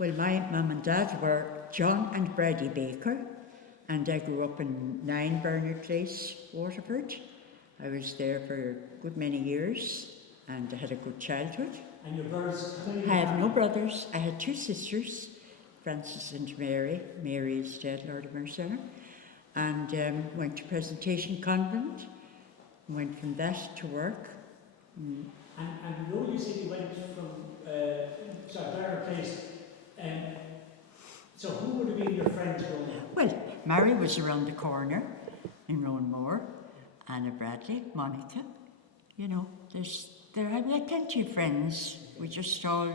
Well, my mum and dad were John and Brady Baker, and I grew up in 9 Bernard Place, Waterford. I was there for a good many years, and I had a good childhood. And your brothers? I have no brothers. I had 2 sisters, Frances and Mary. Mary is dead, Lord of mercy on her. And went to Presentation Convent, went from that to work. And though you said you went from Bernard Place, so who would have been your friends growing up? Well, Mary was around the corner in Roanmore, Anna Bradley, Monica. You know, there I had plenty of friends. We just all.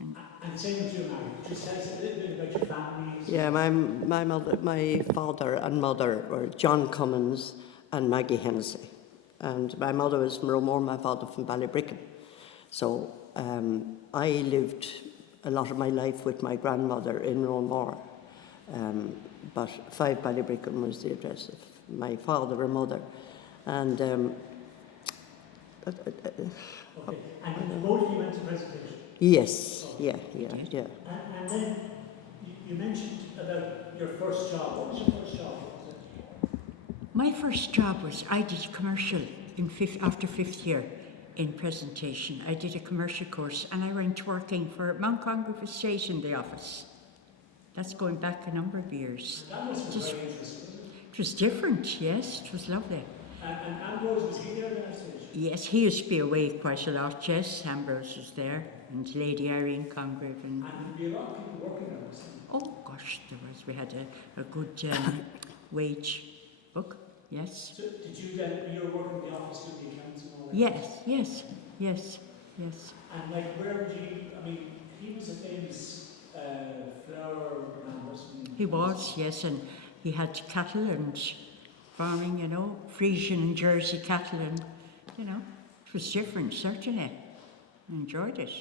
And the same with you, Mary. Just tell us a little bit about your families. Yeah, my father and mother were John Cummins and Maggie Hennessy. And my mother was from Roanmore, my father from Ballybricken. So I lived a lot of my life with my grandmother in Roanmore. But 5 Ballybricken was the address of my father and mother. And Okay. And both of you went to Presentation? yes, yeah. And then you mentioned about your first job. What was your first job? My first job was I did commercial after 5th year in Presentation. I did a commercial course, and I went working for Mount Congreve Estate in the office. That's going back a number of years. That must have been very interesting. It was different, yes. It was lovely. And Ambrose, was he there at that stage? Yes, he used to be away quite a lot. Yes, Ambrose was there, and Lady Irene Congreve. And there'd be a lot of people working there, wasn't there? Oh gosh, there was. We had a good wage book. Yes. So did you then, when you were working in the office, do the accounts and all that? Yes. And like, where would you? I mean, he was a famous flower man, wasn't he? He was, yes, and he had cattle and farming, you know, Frisian and Jersey cattle, and you know, it was different, certainly. I enjoyed it.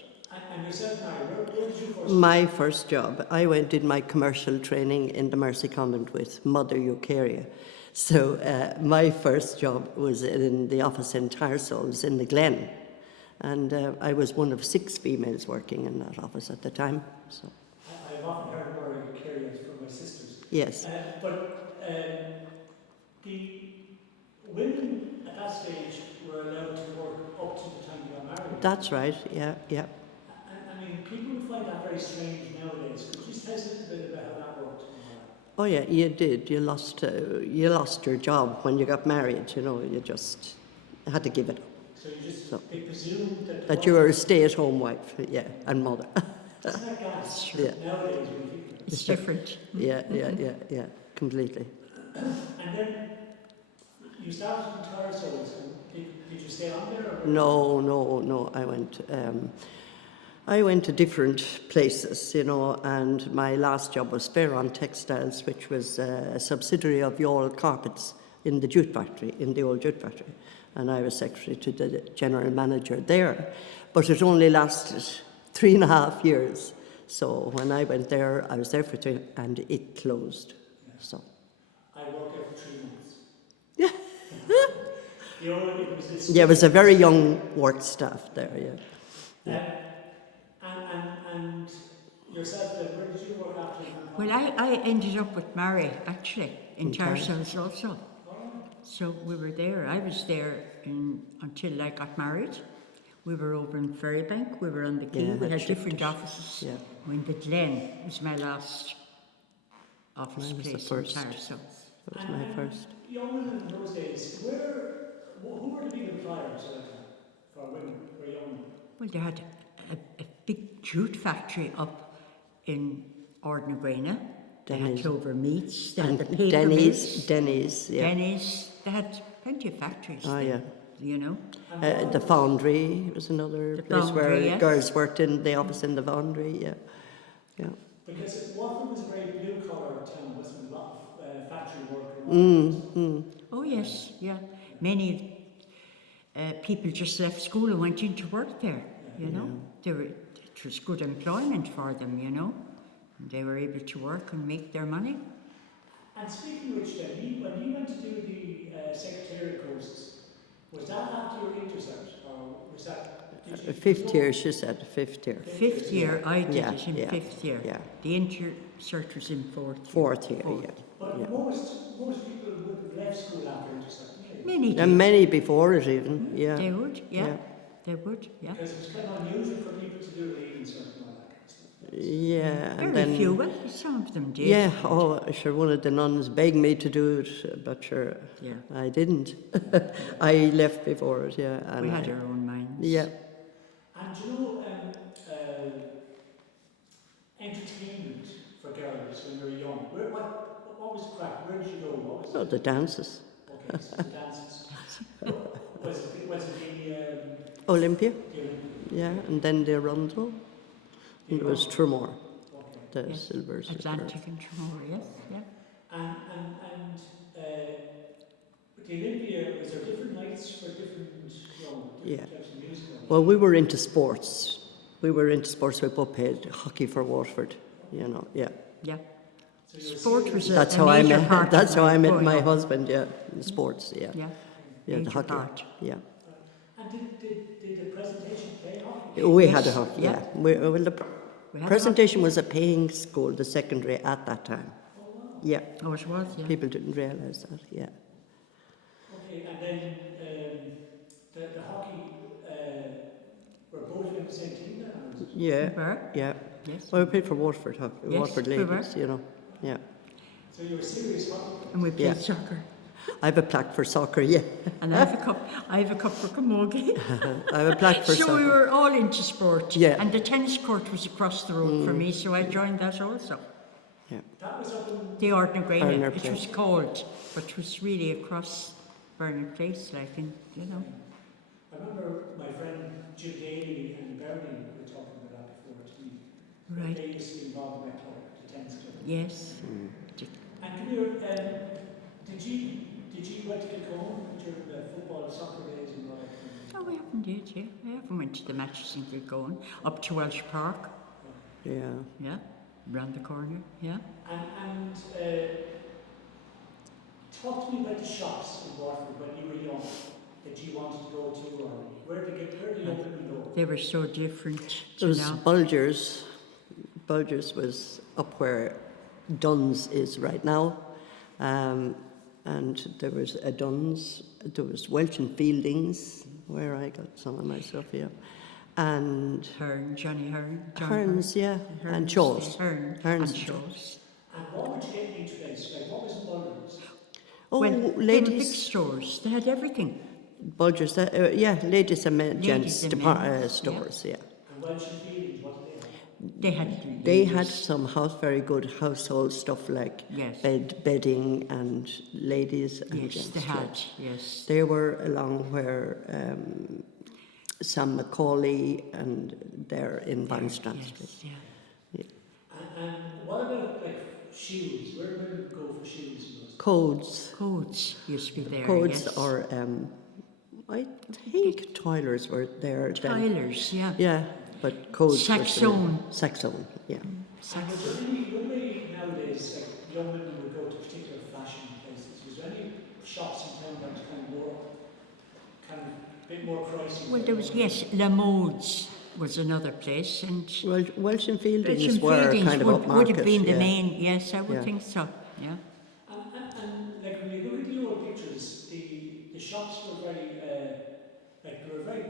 And yourself, Mary, where did you first? My first job, I did my commercial training in the Mercy Convent with Mother Eucharia. So my first job was in the office in Tarsols in the Glen. And I was one of 6 females working in that office at the time. So I've often heard Mother Eucharia from my sisters. yes. But the women at that stage were allowed to work up to the time you got married. That's right, yeah. I mean, people would find that very strange nowadays. Could you just tell us a little bit about how that worked? Oh yeah, you did. You lost your job when you got married, you know, you just had to give it up. So you just, they presumed that you were a stay-at-home wife, yeah, and mother. Isn't that gas? Yeah. Nowadays, It's different. Yeah, completely. And then you started in Tarsols, and did you stay on there? Or? No, I went to different places, you know, and my last job was Fairron Textiles, which was a subsidiary of Youghal Carpets in the jute factory, in the old jute factory. And I was secretary to the general manager there. But it only lasted 3.5 years. So when I went there, I was there for 3, and it closed. Yeah. So I worked there for 3 months. Yeah. It was a very young work staff there, yeah. And yourself, then, where did you work after? Well, I ended up with Mary, actually, in Tarsols also. So we were there. I was there until I got married. We were over in Ferrybank. We were on the quay. We had different offices. Yeah. In the Glen was my last office place in Tarsols. That was my first. Young women in those days, who were the big employers for women, for young women? Well, they had a big jute factory up in Ardnagrena. They had Clover Meats. They had the paper mills. Denny's, yeah. Denny's. They had plenty of factories. Oh, there, you know. The foundry was another place where girls worked in the office in the foundry, yeah. Because Waterford was a very blue-collar town, wasn't it? A lot of factory work. Oh yes, yeah. Many people just left school and went into work there, you know. It was good employment for them, you know. And they were able to work and make their money. And speaking of which, then, when you went to do the secretarial courses, was that after your intercert, or was that? fifth year, she said, fifth year. Fifth year, I did Yeah, it in yeah, fifth year. yeah. The insert was in fourth year. Fourth year, Fourth. yeah. But Yeah. most people would have left school after intercert, wouldn't they? Many did. And many before it even, yeah. They would, yeah. Yeah. They would, yeah. Because it was kind of unusual for people to do leaving cert and all that kind of stuff. Yeah, and Very then... few, well, some of them did. Yeah, oh, sure, one of the nuns begged me to do it, but sure, Yeah. I didn't. I left before it, yeah. And We had our own minds. Yeah. And do you know, entertainment for girls when they were young, what was the crack? Where did you go? What was Oh, the dances. Okay, so the dances. Was it Olympia, the Olympic? yeah, and then the Rundle, and there was Tremor, Okay. the Yes. silver slipper. Atlantic and Tremor, yes, yeah. And the Olympia, was there different nights for different, Yeah. types of music? Well, we were into sports. We both played hockey for Waterford, you know, yeah. Yeah. So you were Sport was That's a how I major met. part That's of how I met growing my up. husband. Yeah, in sports. Yeah, Yeah. yeah, the Major hockey. part. Yeah, And did the presentation play hockey? we Yes, had a hockey. yeah. Yeah, well, the We had presentation was a paying school, the secondary at that time. Yeah, Oh, it was, yeah. people didn't realise that. Yeah, Okay, and then the hockey, were both of you in the same team then? Or was it? yeah, We were, yeah. yes. Well, we played for Waterford, Yes, Waterford we were. ladies. You know, yeah. So you were serious hockey? And we played Yeah. soccer. I have a plaque for soccer. Yeah, And I have a cup for camogie. I have a plaque for So soccer. we were all into sport. Yeah. And the tennis court was across the road from me, so I joined that also. That was up in, The Ordinary Green, Bernard it was Place. called, but it was really across Bernard Place, like, and, you know. I remember my friend Jim Daly and Bernie were talking about that before to me. Right. They used to be involved in that club, the tennis club. Yes. And come here, did you want to get going during the football, soccer days and all that? Oh, we often did, yeah. We often went to the matches in Kilgowan, up to Welsh Park, Yeah. yeah, round the corner, yeah. And talk to me about the shops in Waterford when you were young that you wanted to go to, or where did the young people go? They were so different There to was now. Bulgers. Bulgers was up where Dunn's is right now. And there was a Dunn's. There was Welch and Fieldings, where I got some of my stuff, yeah. And Hearn, Johnny Hearn. John Hearns, yeah. Hearn. And Shaw's. Hearn Hearns and and Shaw's. And what would you get into place? Like, what was in Bulgars? Oh, Well, they were big ladies. stores. They had everything. Bulgers, yeah, ladies and men, gents Ladies and men's, stores, yeah. And Welsh and Feelings, what did they have? They They had had some very good household stuff like Yes. bedding and ladies and Yes, gents. they yeah. had, yes. They were along where Sam Macaulay and they're in Barnstrand Street. Yes, yeah. And what about, like, shoes? Where would you go for shoes? in those? Codes, Codes used to be there, codes, yes. or I think Tyler's were there then. Tylers, yeah. Yeah, but codes. were still- Saxone. Saxone, yeah. And was there any, one way nowadays, like, young women would go to particular fashion places. Was there any shops in town that was kind of a bit more pricey? Well, there was, yes, La Mode's was another place, and Well, Welsh and Fieldings Welsh and were Fieldings kind of would upmarket. have been the yeah. main, yes, I would Yeah. think so, yeah. And like, when you look at the old pictures, the shops were very, like, they were very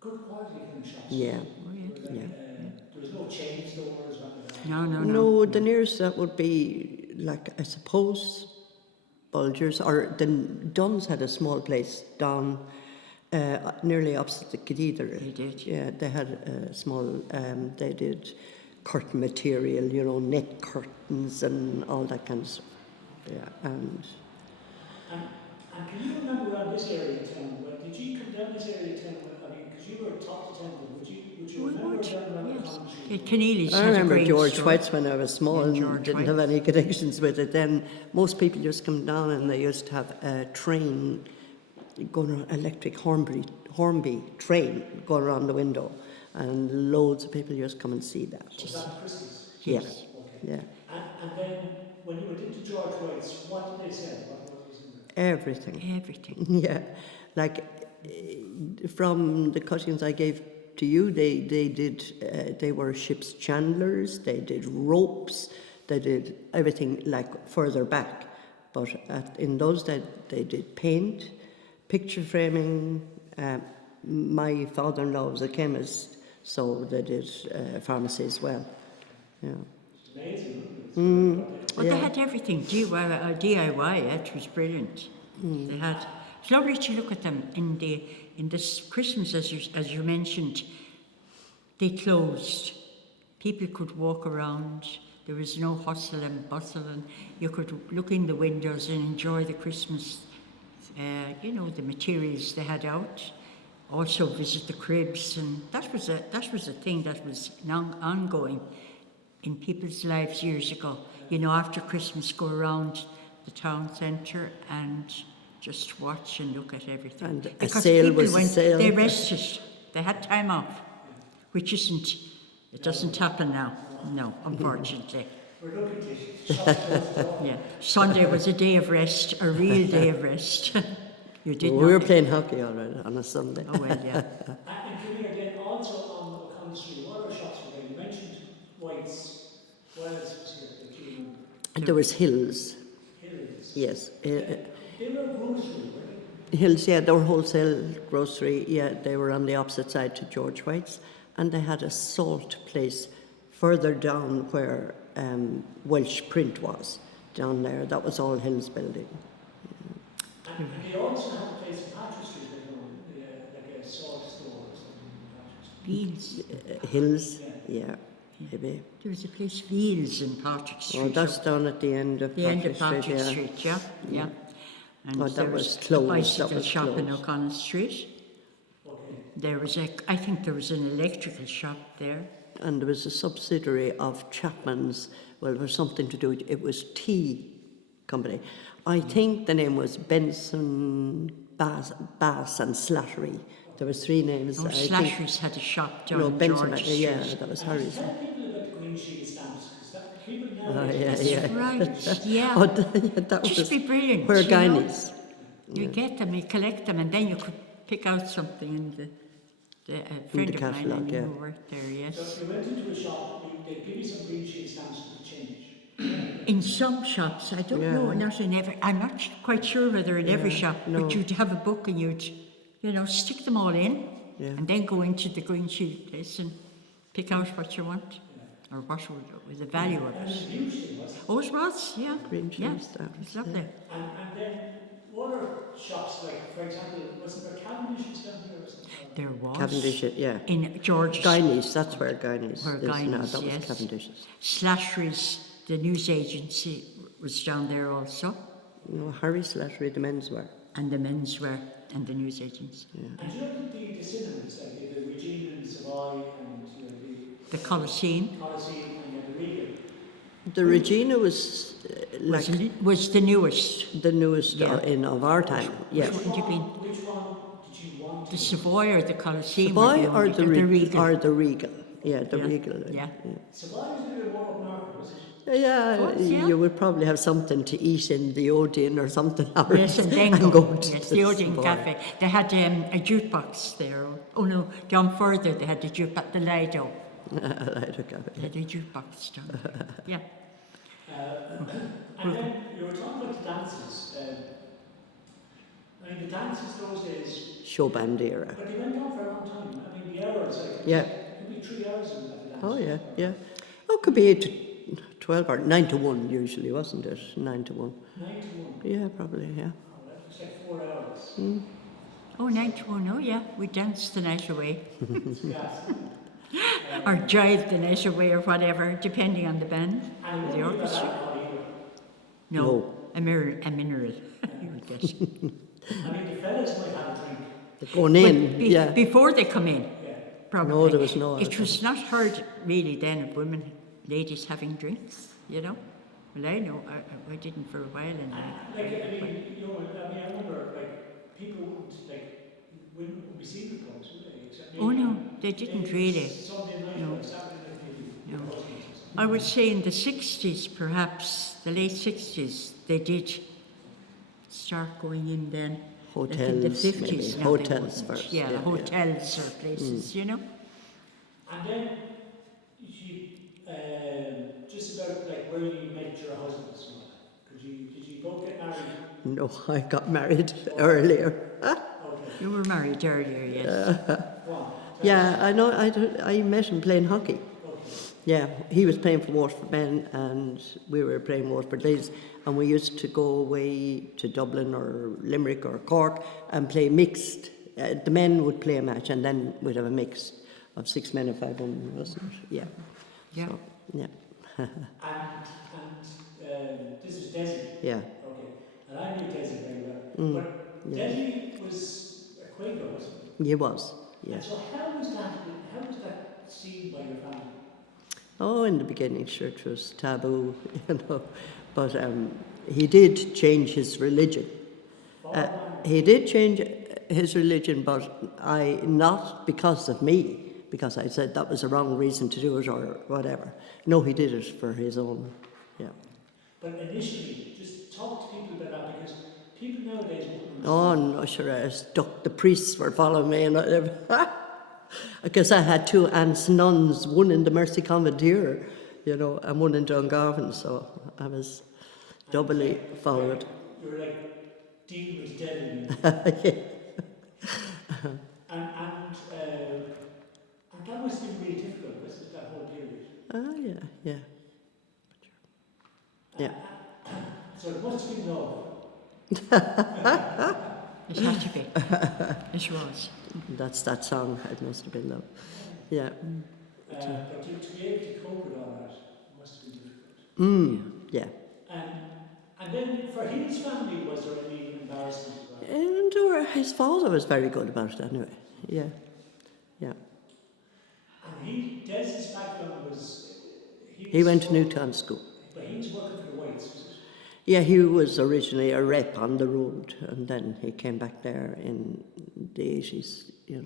good quality kind of shops. Yeah. Oh, yeah. They were like, Yeah. there was no chain stores or anything. No, no, no. No, the nearest that would be, like, I suppose, Bulgers, or the Duns had a small place down nearly opposite the cathedral. They did. Yeah, they had a small, they did curtain material, you know, net curtains and all that kind of stuff. Yeah, and And can you remember around this area of town? Well, did you come down this area of town? I mean, because you were top to town, would you We remember would, down around the yes. Common Yeah, Street? Keneally's I had a remember great George store. White's when I was small Yeah, and George didn't White. have any connections with it. Then most people just come down and they used to have a train going around, electric Hornby train going around the window, and loads of people just come and see that. Was that Christmas? Yes. Okay. Yeah, And then when you went into George White's, what did they sell? What was in there? everything. Everything. Yeah, like from the cuttings I gave to you, they were ship's chandlers, they did ropes, they did everything like further back. But in those days, they did paint, picture framing. My father-in-law was a chemist, so they did pharmacy as well. Yeah. Amazing. Well, they had everything DIY. That was brilliant. They had. It's lovely to look at them in this Christmas, as you mentioned. They closed. People could walk around. There was no hustle and bustle, and you could look in the windows and enjoy the Christmas. The materials they had out. Also visit the cribs, and that was a thing that was ongoing in people's lives years ago. After Christmas, go around the town centre and just watch and look at everything. And because a sale people was a sale. They rested. They had time off, which it doesn't happen now. No, unfortunately. We're looking to shops closed. Yeah, Sunday was a day of rest, a real day of rest. You did We were not. playing hockey all right on a Sunday. Oh well, yeah. And give me again, also on O'Connell Street, what other shops were there? You mentioned White's. What else was here that you remember? And there was Hills, Hills. yes. They were a grocery, were they? Hills, yeah, they were wholesale grocery. Yeah, they were on the opposite side to George White's. And they had a salt place further down where Welsh Print was, down there. That was all Hills building. And they also had a place in Patrick Street, like a salt store or something in Patrick Street. Veals. Hills, yeah, maybe. There was a place, Veals in Patrick Street. Oh, that's down at the end of the end of Patrick Patrick Street, Street, yeah. And Oh, that there was a closed, bicycle that was shop in closed. O'Connell Street. Okay. There was I think there was an electrical shop there. And there was a subsidiary of Chapman's. Well, it was something to do with, it was tea company. I think the name was Benson, Bass and Slattery. There was three names. Oh, I think. Slattery's had a shop down in Benson, George yeah, Street. that was And Harry's. tell people about the green sheet stamps, because people Oh, nowadays. yeah, That's yeah. right, yeah. Oh, that Just was be brilliant. where you know. Guineas. You get them, you collect them, and then you could pick out something in the friend the of mine catalogue, who yeah. worked there, yes. So if you went into a shop, they'd give you some green sheet stamps for the change. In some shops, I don't know, Yeah. not in every, I'm not quite sure whether in every Yeah, shop, no. but you'd have a book and you'd, stick them all in, Yeah. and then go into the green sheet place and pick out what you want, or what was the value of And it. it usually was. Oh, it was, yeah. Green sheet yeah, stamps, it was lovely. And then other shops, like, for example, wasn't there Cavendish's down here or something? There was. Cavendish, yeah. In George's. Guineas, that's where Guineas Where is now. Guineas, That was yes. Cavendish's. Slattery's, the news agency, was down there also, No, Harry Slattery, the men's wear. and the menswear and the news agency. And you know the cinemas, like the Regina and Savoy and The Colosseum the Coliseum and the Regal. The Regina was was the newest. the newest Yeah. of our time. Yes. Which one do you mean? Which one did you want The to Savoy or the Colosseum? Savoy or the Regal? Or the Regal. Yeah, the Yeah, Regal. yeah. Savoy was a little more up north, was it? Yeah, Oh, yeah. you would probably have something to eat in the Odeon or something. Yes, and then and go. to Yes, the Odeon Savoy. Cafe. They had a jukebox there. Oh no, down further they had the jukebox, the Lido. Right, They had a jukebox down there. Yeah. And then you were talking about the dances. I mean, the dances those days, Show band era. but they went on for a long time. I mean, the hours, like, Yeah. it could be 3 hours of the dance. Oh, yeah, yeah. Oh, it could be 8 to 12 or 9 to 1 usually, wasn't it? 9 to 1. 9 to 1. Yeah, probably, yeah. Oh, that was like 4 hours. Oh, 91, oh yeah, we danced the night away. Yes. Or jived the night away or whatever, depending on the band And or it the wouldn't be orchestra. that hot either. No, a mineral, you would guess. I mean, the fellas might have a drink. Going in, But yeah. Before they come in, Yeah. probably. No, there was no It was not heard really then of ladies having drinks, Well, I know, I didn't for a while anyway. Like, I mean, I wonder, like, people wouldn't be seen in pubs, would they? Except Oh maybe- no, they didn't maybe really. Sunday night No. or Saturday night, maybe. No. Or something. I would say in the 60s, perhaps, the late 60s, they did start going in then. hotels, Like in the maybe 50s now hotels they wouldn't. first. Yeah, hotels or places, you know. And then you, just about like where you met your husbands and all that. Did you both get married? No, I got married earlier. Okay. You were married earlier, yes. Go on. Yeah, I know. I met him playing hockey. Okay. Yeah, he was playing for Waterford men, and we were playing Waterford ladies. And we used to go away to Dublin or Limerick or Cork and play mixed. The men would play a match, and then we'd have a mix of 6 men and 5 women, wasn't it? Yeah. Yeah. So, yeah. And this was Desi. Yeah. Okay. And I knew Desi very well. Mm, But yeah. Desi was a Quaker, wasn't he? He was. Yeah. And so how was that seen by your family? Oh, in the beginning, sure, it was taboo, you know. But he did change his religion. He did change his religion, but not because of me, because I said that was the wrong reason to do it or whatever. No, he did it for his own, yeah. But initially, just talk to people about that, because people nowadays wouldn't Oh, understand. no, sure, I was stuck. The priests were following me, and because I had 2 aunts nuns, one in the Mercy Convent here, you know, and one in Dungarvan, so I was doubly followed. You were like dealing with the devil. And that must have been really difficult, wasn't it, that whole period? Yeah, yeah. Yeah. So it must have been love. It had to be. It was. That's that song, It Must Have Been Love. Yeah. But to be able to cope with all that must have been difficult. Yeah. And then for his family, was there any embarrassment about it? And his father was very good about it anyway. Yeah. Yeah. And Des's background was... He went to Newtown School. But he was working for the Whites, was it? Yeah, he was originally a rep on the road, and then he came back there in the 80s, you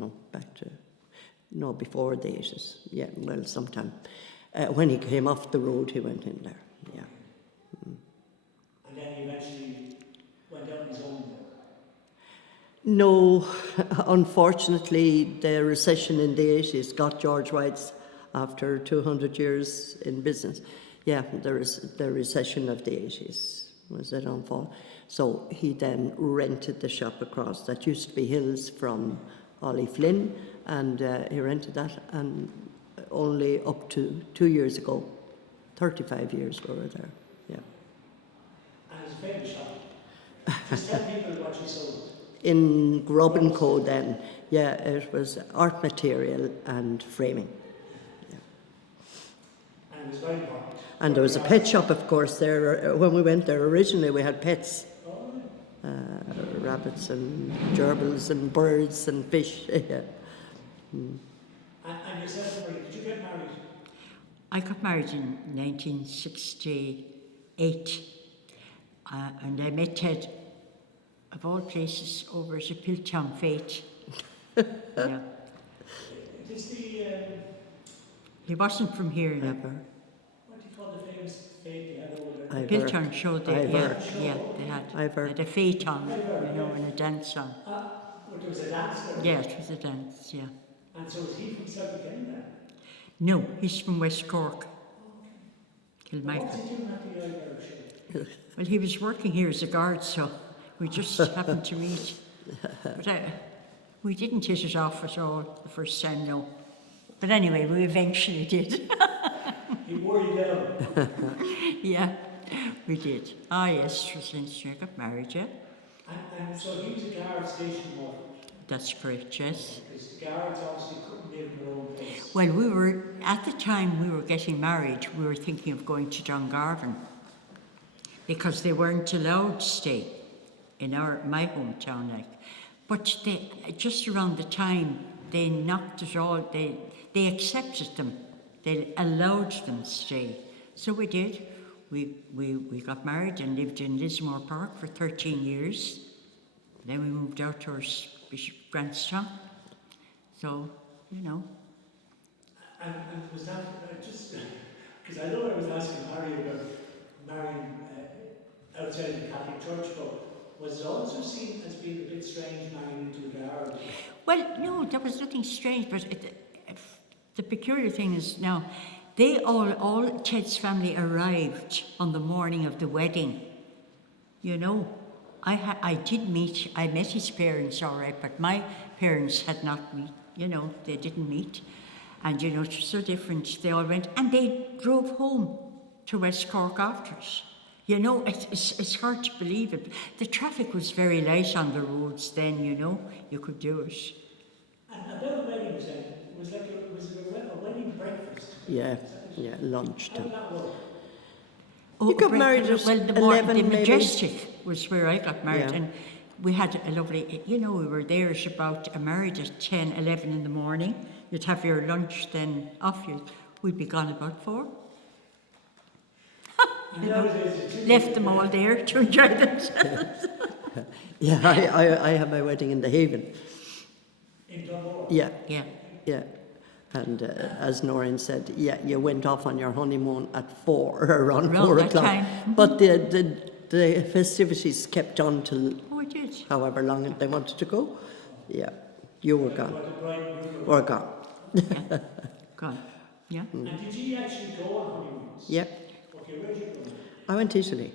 know, before the 80s. Yeah, well, sometime. When he came off the road, he went in there, yeah. And then he eventually went out on his own there. No, unfortunately, the recession in the 80s got George White's after 200 years in business. Yeah, the recession of the 80s was the downfall. So he then rented the shop across that used to be Hills from Ollie Flynn, and he rented that, and only up to 2 years ago, 35 years we were there, yeah. And it was a famous shop. Just tell people what you sold. In Grubb and Co then, yeah, it was art material and framing. And it was very important. And there was a pet shop, of course, there. When we went there originally, we had pets. Oh, Rabbits and gerbils and birds and fish. Yeah. and yourself, Marie, did you get married? I got married in 1968, and I met Ted, of all places, over at a Piltown Fete. Yeah. Is the, He wasn't from here now. what do you call the famous fete you had over there? Ivor. Piltown show they Ivor. they had Ivor. a fete on, you know, and a dance on. But there was a dance there? Yeah, it was a dance, yeah. And so is he from South Kenny then? No, he's from West Cork, What's Kilmichael. he doing at the Ivor show? Well, he was working here as a guard, so we just happened to meet. But we didn't hit it off at all the first time, no. But anyway, we eventually did. He wore you down. Yeah, we did. Ah, yes, it was since I got married, yeah. And so he was a guard stationed in Waterford. That's correct, yes. Because the guards obviously couldn't live in their own place. Well, at the time we were getting married, we were thinking of going to Dungarvan because they weren't allowed to stay in my hometown, like. But they, just around the time, they knocked it all, they accepted them. They allowed them to stay. So we did. We got married and lived in Lismore Park for 13 years. Then we moved out towards Bishop Grantstown. So, you know. And was that just because I know I was asking Harry about marrying outside of the Catholic Church, but Was it also seen as being a bit strange marrying into a garage? Well, no, there was nothing strange, but the peculiar thing is now, all Ted's family arrived on the morning of the wedding. You know, I met his parents all right, but my parents had not met, you know, they didn't meet. And, you know, it was so different. They all went, and they drove home to West Cork after us. You know, it's hard to believe it. The traffic was very light on the roads then, you know, you could do it. And about a wedding, was it a wedding breakfast? Yeah, How lunchtime. did that work? You got married at well, 11 the maybe? Majestic was where I got married, Yeah. and we had a lovely, you know, we were there at about, married at 10, 11 in the morning. You'd have your lunch, then off you. We'd be gone about 4. And nowadays, Left them all there to enjoy themselves. Yeah, I had my wedding in the Haven. in Dunmore. Yeah, Yeah. yeah. And as Noreen said, yeah, you went off on your honeymoon at 4, around Around 4 that o'clock. time. But the festivities kept on till Oh, it did. however long they wanted to go. Yeah, you were gone. But the bride and groom We're gone. Yeah. Gone. Yeah. And did you actually go on honeymoons? Yeah, Okay, where did you go? I went to Italy.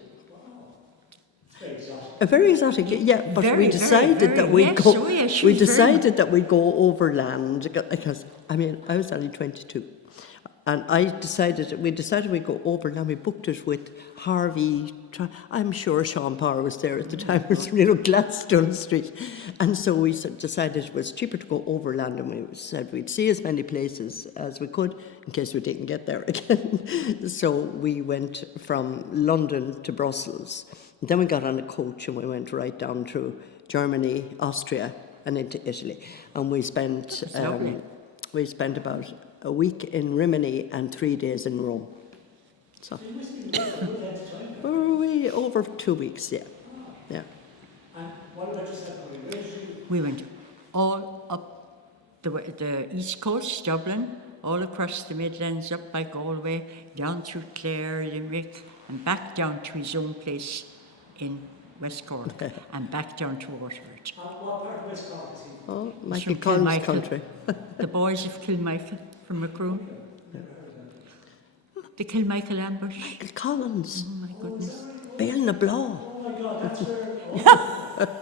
Very exotic. Very exotic, yeah. But Very, we decided very, that we'd yes. go. Oh, yes, she we was very decided that we'd go overland because I mean I was only 22, and we decided we'd go overland. We booked it with Harvey. I'm sure Sean Power was there at the time. It was Gladstone Street, and so we decided it was cheaper to go overland, and we said we'd see as many places as we could in case we didn't get there again. So we went from London to Brussels. Then we got on a coach and we went right down through Germany, Austria, and into Italy. And we spent about a week in Rimini and 3 days in Rome. So we over 2 weeks, yeah, yeah. And what about yourself? Where did you? We went all up the east coast, Dublin, all across the Midlands, up by Galway, down through Clare, Limerick, and back down to his own place in West Cork, and back down to Waterford. What part of West Cork is he? Oh, He's Michael from Collins' Kilmichael. country. The boys of Kilmichael from Macroom. The Kilmichael ambush. Michael Collins, Oh my goodness. Béal na Blá. Oh my God, that's where.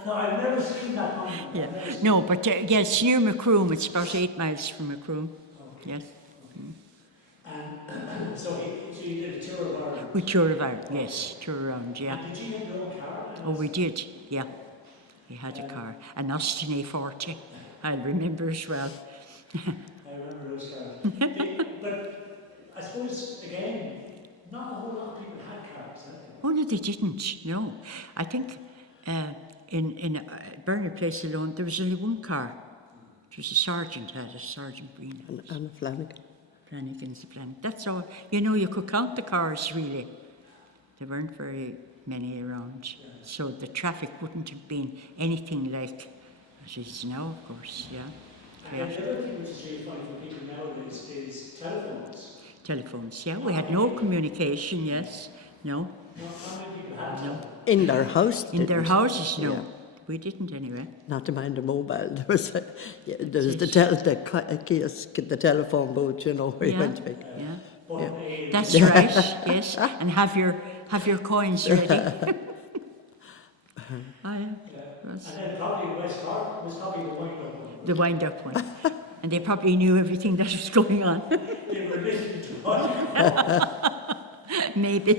No, I've never seen that one. Yeah. No, but yes, near Macroom. It's about 8 miles from Macroom. Yes. And so you did a tour of Ireland. We tour around. Yes, tour around. Yeah. And did you have your own car? Oh, we did. Yeah. We had a car, an Austin A40. I remember as well. I remember those cars. But I suppose, again, not a whole lot of people had cars, had they? Oh no, they didn't. No, I think in Bernard Place alone there was only one car. It was a sergeant had a Sergeant Breen. And Anna Flanagan. Flanagan's the plan. That's all. You know, you could count the cars really. There weren't very many around, so the traffic wouldn't have been anything like it is now, of course. Yeah. And the other thing which is really funny for people nowadays is telephones. Telephones. Yeah, we had no communication. Yes. No. How many people had No. In their house. In their didn't. houses, no. Yeah. We didn't anyway. Not to mind the mobile. There was the telephone booth, you know, where you Yeah. went to pick. Yeah. But Yeah. That's right. Yes. And have your coins ready. Oh, yeah. And then probably West Cork was probably the wind-up one. The wind-up one. And they probably knew everything that was going on. They were listening to what? Maybe.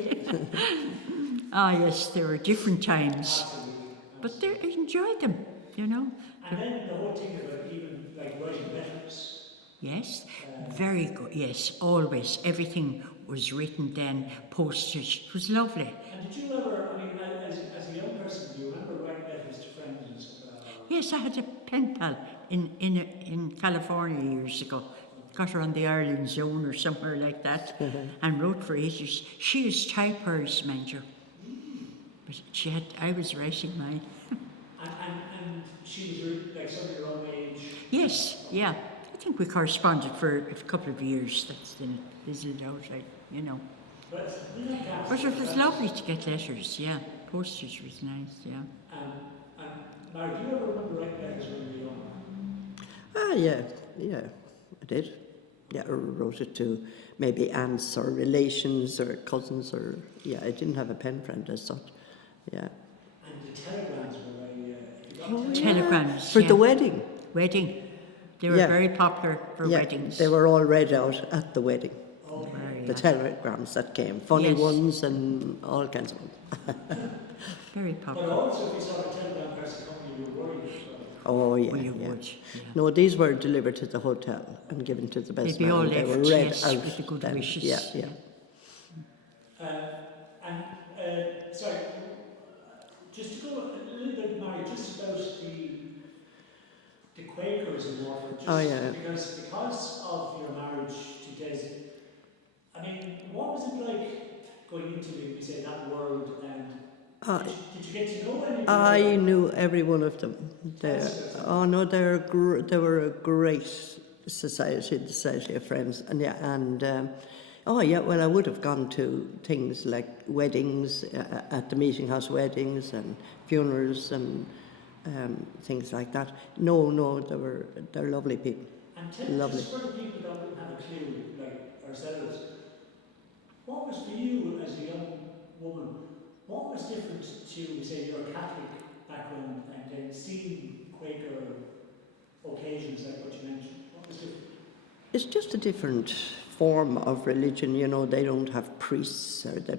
Ah, yes, there were different times. Absolutely. But they enjoyed them, you know. And then the whole thing about even like writing letters. Yes, very good. Yes, always. Everything was written then, posted. It was lovely. And did you ever, I mean, as a young person, do you remember writing letters to friends and stuff like that? Yes, I had a pen pal in California years ago. Got her on the Ireland Zone or somewhere like that, and wrote for ages. She was typewriters manager, but I was writing mine. And she was like somebody your own age. Yes, yeah. I think we corresponded for a couple of years. That's then it fizzled out, you know. But you know, But it was lovely to get letters. Yeah, postage was nice. Yeah. And Mary, do you ever remember writing letters when you were young? Ah, yeah, I did. Yeah, I wrote it to maybe aunts or relations or cousins or, yeah, I didn't have a pen friend as such. Yeah. And the telegrams were very, if you got Oh, telegrams, Telegrams, For yeah. the wedding. Wedding. They were Yeah. very popular for Yeah, weddings. they were all read out at the wedding. okay. Very, The yeah. telegrams that came, funny Yes. ones and all kinds of them. Very But popular. also, if you saw a telegram person coming, you were worried as well. Oh, yeah, Well, you yeah. would, yeah. No, these were delivered to the hotel and given to the best They'd be man. all They were left, read yes, out with the good then. wishes. Yeah. Sorry, just to go a little bit, Mary, just about the Quakers in Waterford, just Oh, yeah. because of your marriage to Des, I mean, what was it like going into we say that world, and Uh, did you get to know any of I knew every one of them. Yes. Oh no, they were a great society, the Society of Friends, and yeah, oh yeah, well I would have gone to things like weddings at the meeting house, weddings and funerals and things like that. No, they're lovely people. And tell Lovely. just for the people that wouldn't have a clue, like ourselves, what was for you as a young woman, what was different to, say, your Catholic background and then seeing Quaker occasions like what you mentioned? What was different? It's just a different form of religion, you know. They don't have priests, or they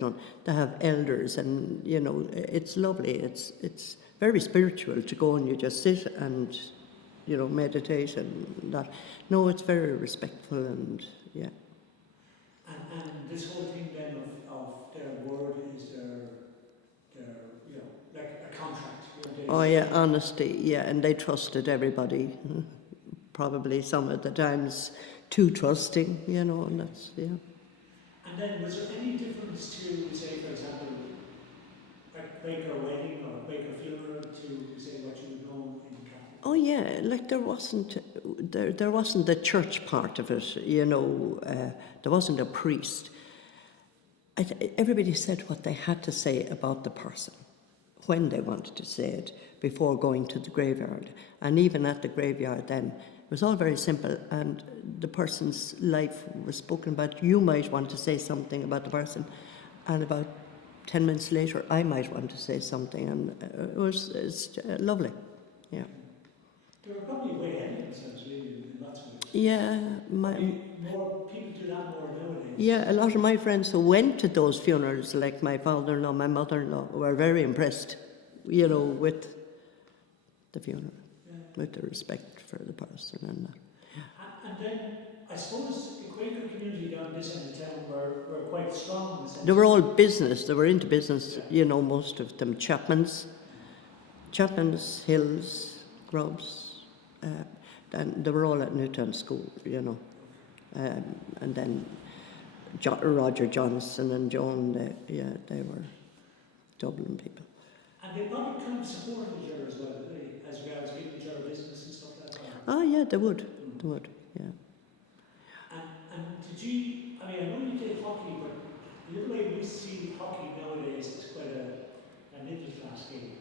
have elders, and you know, it's lovely. It's very spiritual to go and you just sit and, you know, meditate and that. No, it's very respectful and yeah. And this whole thing then of their word is their you know, like a contract. They Oh yeah, honesty, yeah, and they trusted everybody. Probably some of the times too trusting, you know, and that's, yeah. And then was there any difference to, say, for example, a Quaker wedding or a Quaker funeral to, say, what you would know in Catholic? Oh yeah, like there wasn't the church part of it, you know. There wasn't a priest. Everybody said what they had to say about the person, when they wanted to say it, before going to the graveyard. And even at the graveyard then, it was all very simple, and the person's life was spoken about. You might want to say something about the person, and about 10 minutes later I might want to say something, and it's lovely, yeah. They were probably way ahead of themselves, really, in lots of ways. Yeah, More people do that more nowadays. yeah, a lot of my friends who went to those funerals, like my father-in-law, my mother-in-law, were very impressed, you know, with the funeral, with the respect for the person and that. And then, I suppose the Quaker community down this end of town were quite strong in the sense. They were all business, they were into business, you know, most of them. Chapman's, Hills, Grubbs, and they were all at Newtown School, you know. And then Roger Johnson and Joan, they were Dublin people. And they probably kind of supported each other as well, didn't they? As regards giving each other business and stuff like that. Oh yeah, they would, yeah. And did you, I mean, I know you did hockey, but the way we see hockey nowadays is quite a middle class game.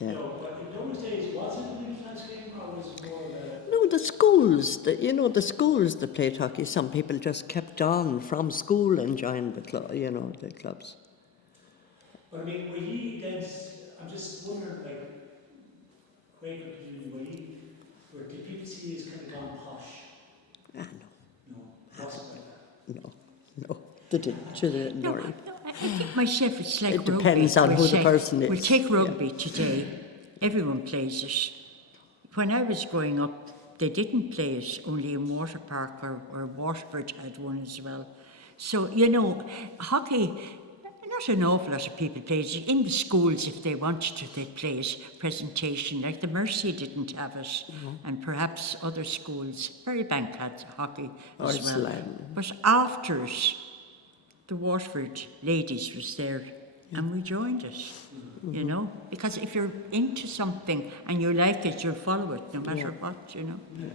Yeah. You know, but in those days, was it a middle class game or was it more of a... No, the schools that played hockey, some people just kept on from school and joined the club, you know, the clubs. But I mean, were you then, I'm just wondering, like, Quaker community, did people see you as kind of gone posh? Ah, No, wasn't like that. no, they didn't, No, Noreen. I think myself it's like It rugby. depends on who the person is. We'll take rugby today. Everyone plays it. When I was growing up, they didn't play it only in Water Park or Waterford had one as well. So, you know, hockey, not an awful lot of people played it. In the schools, if they wanted to, they'd play it, presentation. Like the Mercy didn't have it, and perhaps other schools. Berrybank had hockey as well. Slam. But after it, the Waterford ladies was there, and we joined it, you know, because if you're into something and you like it, you'll follow it no matter what, you know. Yeah.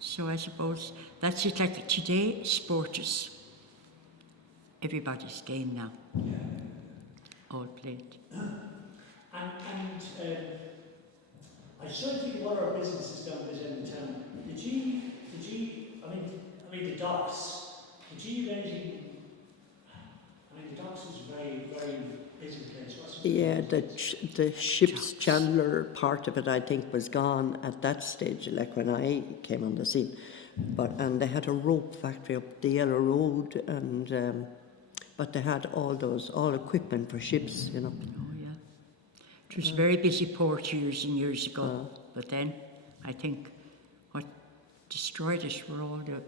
So I suppose that's it. Like today, sport is everybody's game now. Yeah. All played. And I just trying to think of what our businesses down this end of town. Did you, I mean the docks, did you have anything, I mean the docks was a very, very busy place, wasn't it? Yeah, the ship's chandler part of it, I think, was gone at that stage, like when I came on the scene. And they had a rope factory up the Yellow Road, and but they had all equipment for ships, you know. Oh, yeah. It was a very busy port years and years ago, but then I think what destroyed it were all the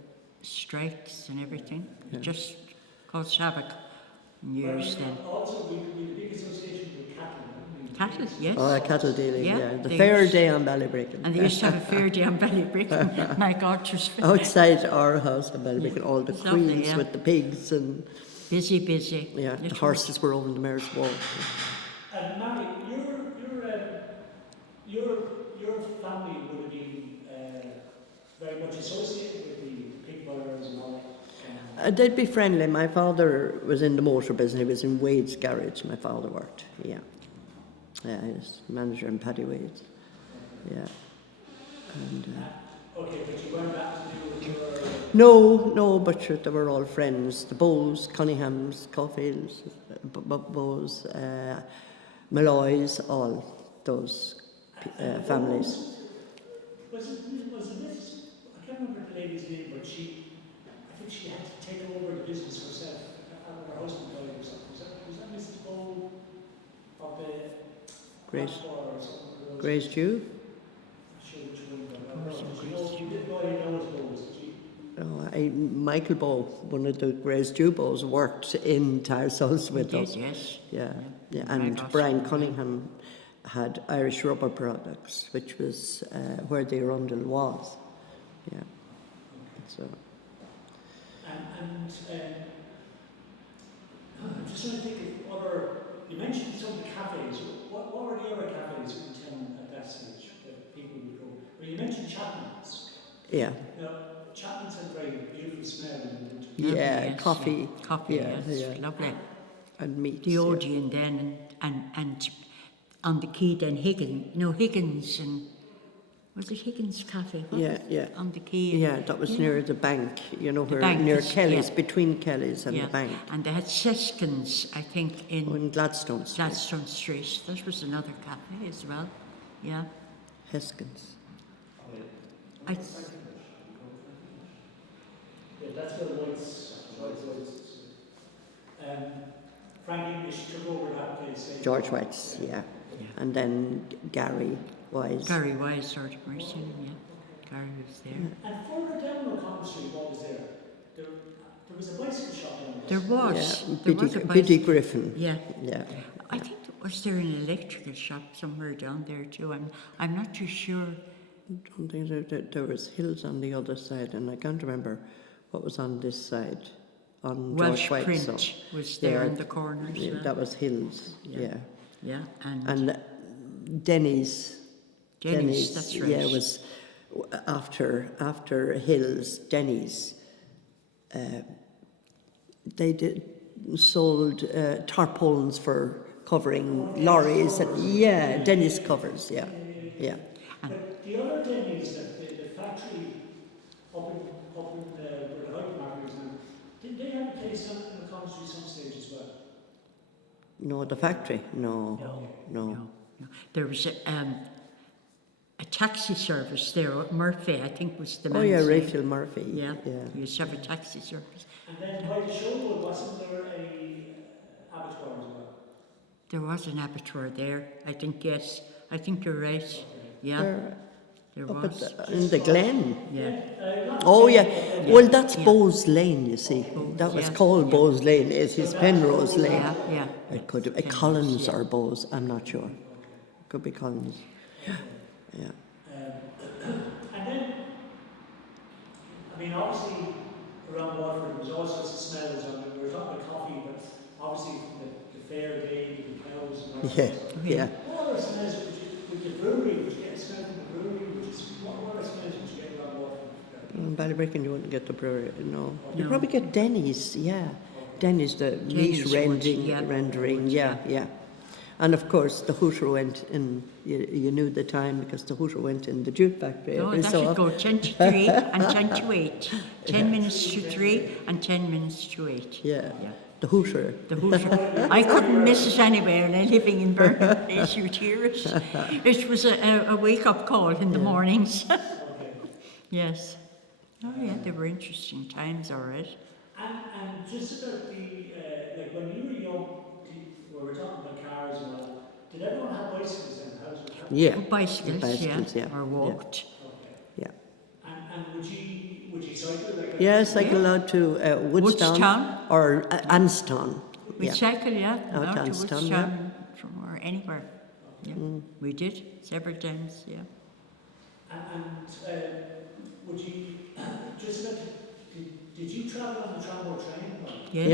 strikes and everything. It just caused havoc in years then. Also, we had a big association with cattle. Cattle, yes. Oh, cattle dealing, Yeah, yeah. The they fair used- day on Ballybricken. And they used to have a fair day on Ballybricken. My God, it was Outside our house on Ballybricken, all the It's lovely, queens yeah. with the pigs and, busy. yeah, It the was. horses were over the mare's wall. And Mary, your family would have been very much associated with the pig buyers and all that. They'd be friendly. My father was in the motor business. He was in Wade's garage. My father worked. Yeah, yeah. He was manager in Paddy Wade's. Yeah. And Okay, but you weren't that to do with your. no, but sure, they were all friends. The Bows, Cunninghams, Caulfields, Bows, Malloys, all those families. Was it this? I can't remember the lady's name, but I think she had to take over the business herself after her husband died or something. Was that Mrs. Bow of the Grace, or something? Grace Jew. Not sure which one, but you didn't know any of those Bows, did you? Oh, Michael Bow, one of the Grace Jew Bows, worked in Tarsos with us. Yes. Yeah, yeah. My And gosh. Brian Cunningham had Irish Rubber Products, which was where the Arundel was. Yeah. So I'm just trying to think of other. You mentioned some of the cafes. What were the other cafes in town at that stage that people would go? Well, you mentioned Chapman's. yeah, Now, Chapman's had a very beautiful smell in it. yeah, Yes, coffee, Coffee, yeah, yes. yeah. Lovely. and meat. The Odeon then, and on the quay then Higgins and, was it Higgins Cafe? What Yeah, was yeah. on the quay. Yeah, that was near the bank, you know, The where bank near is- Kelly's, yeah. between Kelly's and Yeah. the bank. And they had Seskins, I think, in In Gladstone Street. Gladstone Street. That was another cafe as well. Yeah. Heskins. I, Yeah, that's where White's. Frank English took over that place. George White's, yeah. And then Gary Wise. Gary Wise, sort of person, yeah. Gary was there. And further down O'Connell Street, what was there? There was a bicycle shop down There there. was. Yeah, There was a Biddy bicycle. Griffin. Yeah. Yeah. I think was there an electrical shop somewhere down there too. I'm not too sure. I don't think there was hills on the other side, and I can't remember what was on this side. On Welsh George White's. Print was there yeah, in the corner. Yeah, that was hills. Yeah. Yeah, And Denny's. Denny's, that's right. Yeah, was after Hills, Denny's. They sold tarpaulins for covering lorries. Yeah, Denny's covers. Yeah, yeah. But the other Denny's, the factory up in where the hypermarket is now, did they have a place down in O'Connell Street some stage as well? No, the factory. No. No. There was a taxi service there. Murphy, I think, was the Oh man's yeah, name. Raphael Murphy. Yeah, yeah. he used to have a taxi service. And then by the Showwood, wasn't there a abattoir as well? There was an abattoir there, I think, yes. I think you're right. Yeah, there Up was. at in the Glen. Yeah. Oh yeah. Well, that's Bowes Lane. You see, that was yeah. called Bowes Lane. It is Penrose Lane. Yeah. It could have Penrose, Collins yeah. or Bowes. I'm not sure. Could be Collins. Yeah. And then, I mean, obviously, around Waterford, there was all sorts of smells. I mean, we were talking about coffee, but obviously, the fair day, the cows, and all that Yeah. sort of stuff. Yeah. What other smells with the brewery? Would you get a smell from the brewery? What other smells would you get around Waterford? In Ballybricken, you wouldn't get the brewery. No. You No. probably get Denny's. Yeah. Denny's, the meat Denny's would, rendering. yeah. Rendering. Yeah. Yeah. And of course, the hooter went in, you knew the time because the hooter went in the jute factory No, every that so should often. go 10 to 3 and 10 to 8. 10 minutes to 3 and 10 minutes to 8. Yeah, Yeah. the hooter. The hooter. I couldn't miss it anywhere, and living in Birmingham Place, you'd hear it. It was a wake-up call in the mornings. Okay. Yes. Oh yeah, they were interesting times, all right. And just about the, like when you were young, we were talking about cars and all, did everyone have bicycles in the house? Yeah. Bicycles, Bicycles, yeah, yeah, or walked. Okay. Yeah. And would you cycle? Like Yeah, cycle out to Woodstown, Woodstown. or Anstown. We'd Yeah. cycle, yeah, Out out to Anstown, Woodstown, or anywhere. Yeah, we did several times, yeah. And would you, just about, did you travel on the tram or train? Or? Yes.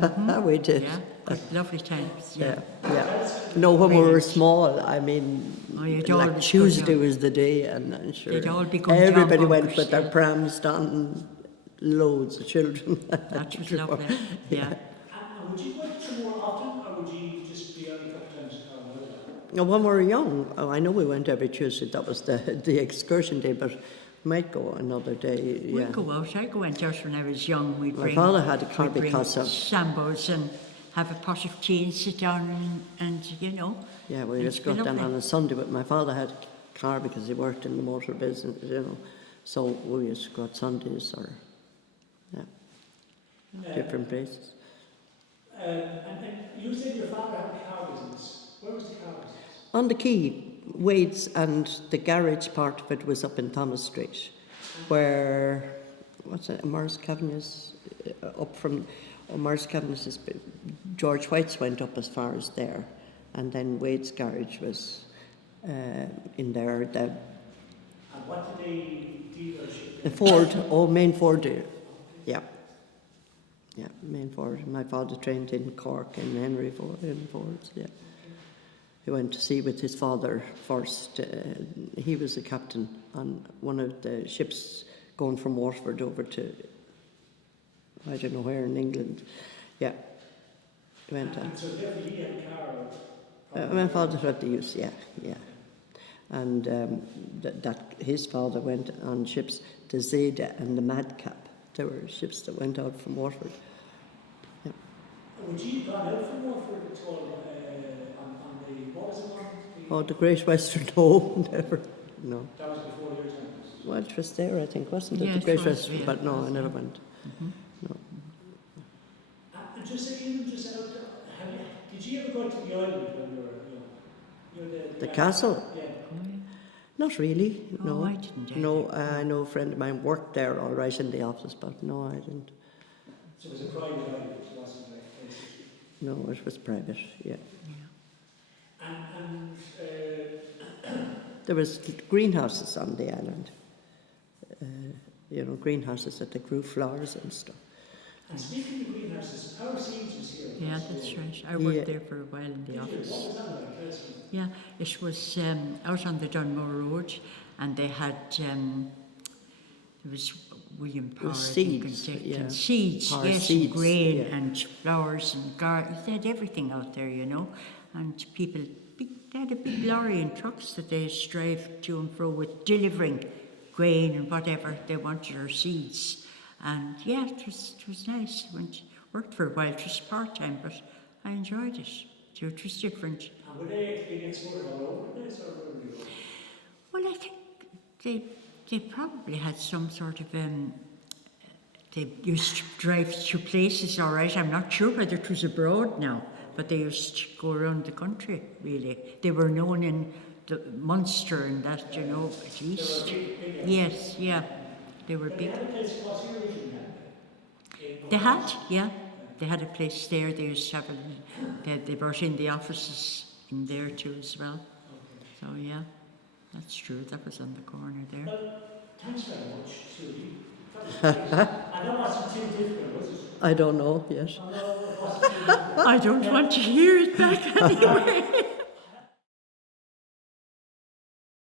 Yeah, we did. Yeah, good, lovely times, yeah. Yeah, yeah. No, when we were Brilliant. small, I mean, Oh, you'd like always go Tuesday down. was the day, and I'm sure They'd all be going down everybody went bunkers, with their yeah. prams down, loads of children. That was lovely, yeah. And would you go to more often, or would you just be only a couple times a month? Now, when we were young, I know we went every Tuesday, that was the excursion day, but might go another day, yeah. We'd go out, I went out when I was young, we'd My bring... father had a car we'd bring because of- Sambos and have a pot of tea and sit down and you know... Yeah, we It's just got been down lovely. on a Sunday, but my father had a car because he worked in the motor business, you know. So we used to go out Sundays or, yeah, different places. And you said your father had a car business. Where was the car business? On the quay, Wade's, and the garage part of it was up in Thomas Street, where, what's it, Morris Cavanagh's, up from, Morris Cavanagh's, George White's went up as far as there, and then Wade's garage was in there. And what did they dealership? The Ford, main Ford, yeah. Yeah, main Ford. My father trained in Cork in Henry Ford, in Fords, yeah. He went to sea with his father first. He was a captain on one of the ships going from Waterford over to, I don't know where in England. Yeah. He went on. And so therefore he had a car? My father had the use, yeah, yeah. And that his father went on ships, the Zeta and the Madcap. There were ships that went out from Waterford. Yeah. Would you have gone out from Waterford at all on the, what was it on? Oh, the Great Western, no, never, no. That was before your time? Well, it was there, I think, wasn't it? Yeah, The it Great was, Western, yeah, but it no, was, I never yeah. went. No. And just even just out, did you ever go to the island when you were young? The castle? Yeah. Not really, no. Oh, I didn't No, I know a friend of mine worked there all right in the office, but no, I didn't. So it was a private island, it wasn't like places. No, it was private, yeah. And There was greenhouses on the island. You know, greenhouses that they grew flowers and stuff. and speaking of greenhouses, our seeds was here. Yeah, that's right. I worked Yeah. there for a while in the office. What was that like? Tell us. Yeah, it was out on the Dunmore Road, and they had there was William Power, was I think, seeds, and yeah. seeds, Power yes, seeds, and grain yeah. and flowers and gardens. They had everything out there, you know, and people. They had a big lorry and trucks that they strive to and fro with delivering grain and whatever they wanted, or seeds. And yeah, it was nice. Worked for a while. It was part-time, but I enjoyed it. So it was different. And were they being exported all over the place, or where were you? Well, I think they probably had some sort of they used to drive to places, all right. I'm not sure whether it was abroad now, but they used to go around the country, really. They were known in the Munster and that, you know, at least. Big, Yes, yeah. They were They big. had a place across here originally, They had, yeah. They had a place there. They used to have they brought in the offices in there too as well. So, yeah, that's true. That was on the corner there. Well, thanks very much, Sylvie. I know it wasn't too difficult, was it? I don't know yet. I know it wasn't too difficult. I don't want to hear it back anyway.